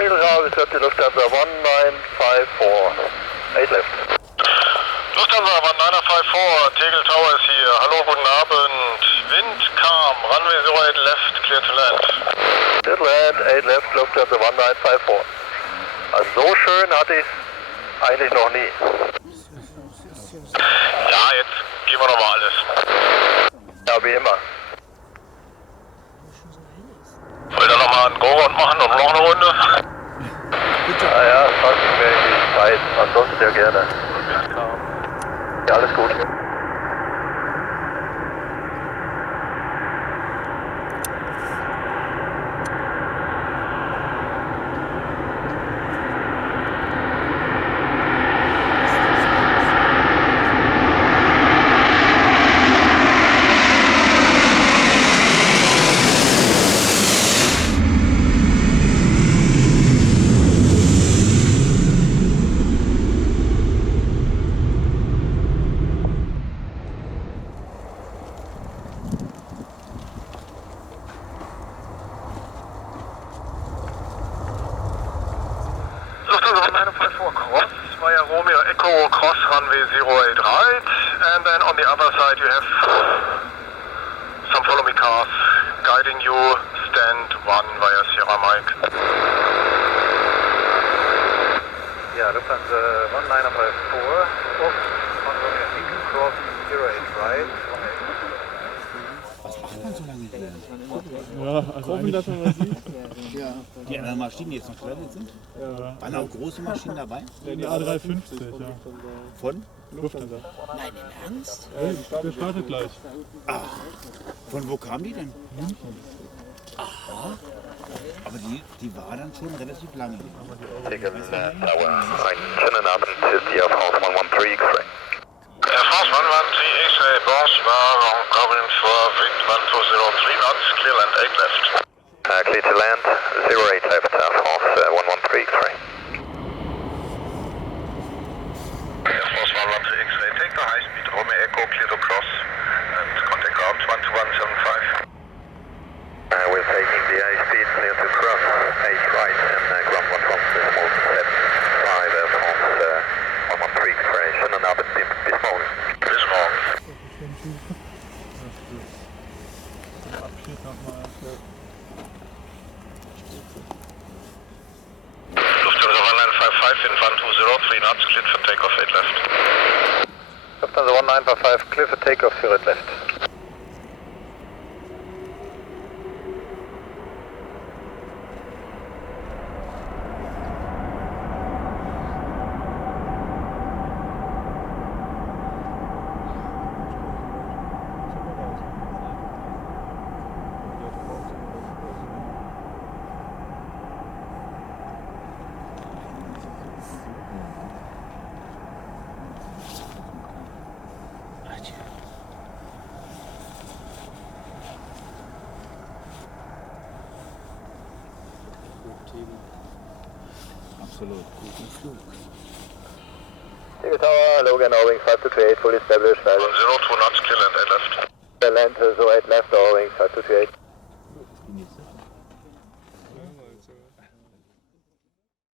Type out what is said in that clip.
Tegel Tower, this is the Lufthansa 1954, 8 left. Lufthansa 1954, Tegel Tower ist hier. Hallo, guten Abend. Wind calm, runway 08 left, clear to land. Clear to land, 8 left, Lufthansa 1954. Also so schön hatte ich es eigentlich noch nie. Ja, jetzt gehen wir nochmal alles. Ja, wie immer. Wollt ihr nochmal einen Go-Round machen und noch eine Runde? Naja, es passt mir in die Zeit, ansonsten sehr gerne. Ja, alles gut. Lufthansa 1954 cross via Romeo Echo cross runway 08 right, and then on the other side you have some follow me cars guiding you, stand 1 via Sierra Mike. Ja, Lufthansa 1954, off on Romeo Echo cross 08 right. Was macht man so lange hier? Ja, also hoffen, dass man was sieht. Ja. Die anderen Maschinen, die jetzt noch gelandet sind? Ja. Waren auch große Maschinen dabei? Ja, die A350, ja. Von? Lufthansa. Nein, im Ernst? Ja, der startet gleich. Ach, von wo kamen die denn? München. Aha. Aber die war dann schon relativ lange hier. Tegel Tower, einen schönen Abend, die Air France 113 X-Ray. Air France 113 X-Ray, bonsoir, encore une fois, wind 1203 knots, clear land 8 left. Clear to land, 08 left, Air France 113 X-Ray. Air France 113 X-Ray, take the high speed Romeo Echo, clear to cross, and contact ground 12175. We're taking the high speed clear to cross, 8 right, and ground 117.75, Air France 113 X-Ray. Schönen Abend, bis morgen. Bis morgen. Abschied nochmal. Lufthansa 1955 in 1203 knots, cleared for takeoff 8 left. Lufthansa 1955, clear for takeoff, 08 left. Absolut. Guten Flug. Tegel Tower, Logan, Orwing 5228, fully established. 102 knots, clear land 8 left. Land 08 left, Orwing 5228.